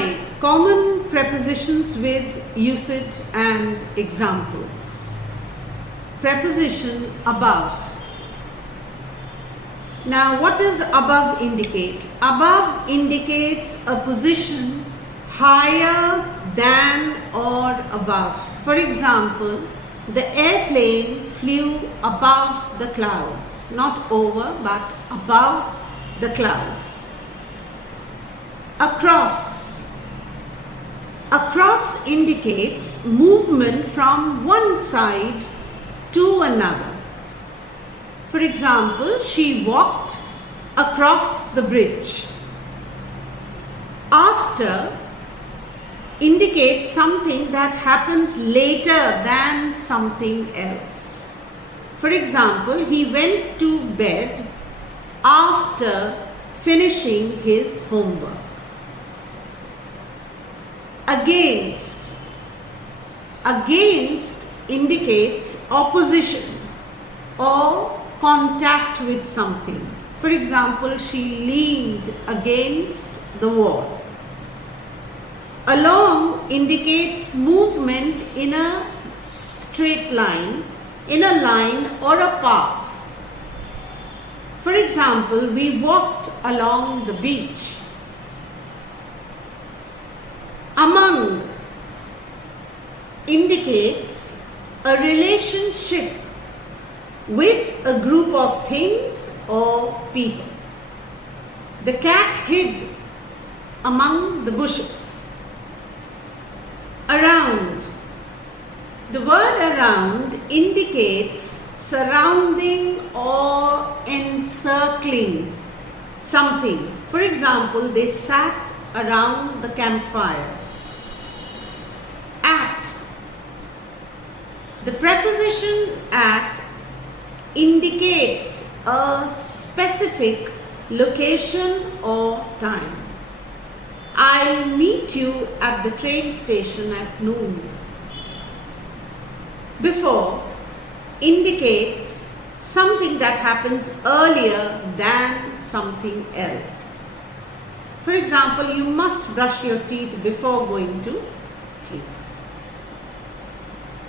5. Common prepositions with usage and examples. Preposition above. Now, what does above indicate? Above indicates a position higher than or above. For example, the airplane flew above the clouds, not over but above the clouds. Across. Across indicates movement from one side to another. For example, she walked across the bridge. After indicates something that happens later than something else. For example, he went to bed after finishing his homework. Against. Against indicates opposition or contact with something. For example, she leaned against the wall. Along indicates movement in a straight line, in a line or a path. For example, we walked along the beach. Among indicates a relationship with a group of things or people. The cat hid among the bushes. Around. The word around indicates surrounding or encircling something. For example, they sat around the campfire. At. The preposition at indicates a specific location or time. I'll meet you at the train station at noon. Before indicates something that happens earlier than something else. For example, you must brush your teeth before going to sleep.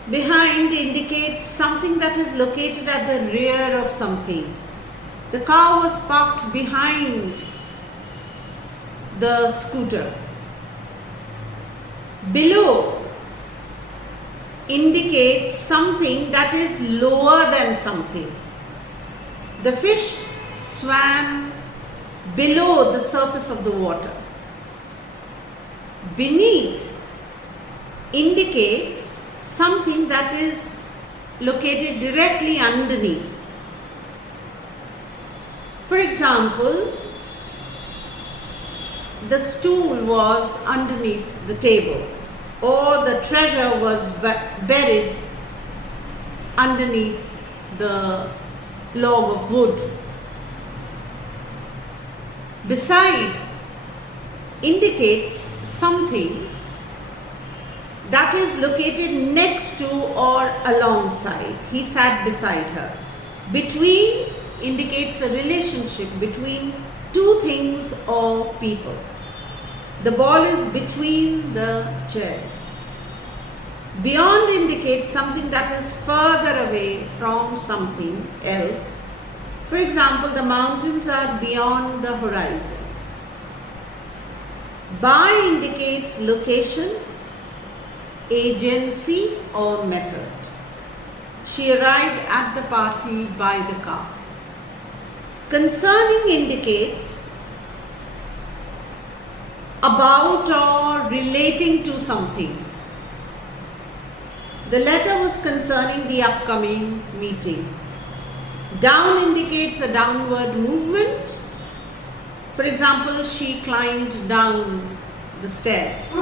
Behind indicates something that is located at the rear of something. The car was parked behind the scooter. Below indicates something that is lower than something. The fish swam below the surface of the water. Beneath indicates something that is located directly underneath. For example, the stool was underneath the table, or the treasure was buried underneath the log of wood. Beside indicates something that is located next to or alongside. He sat beside her. Between indicates a relationship between two things or people. The ball is between the chairs. Beyond indicates something that is further away from something else. For example, the mountains are beyond the horizon. By indicates location, agency or method. She arrived at the party by the car. Concerning indicates about or relating to something. The letter was concerning the upcoming meeting. Down indicates a downward movement. For example, she climbed down the stairs.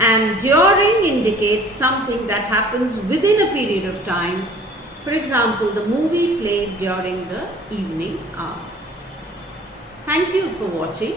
And during indicates something that happens within a period of time. For example, the movie played during the evening hours. Thank you for watching.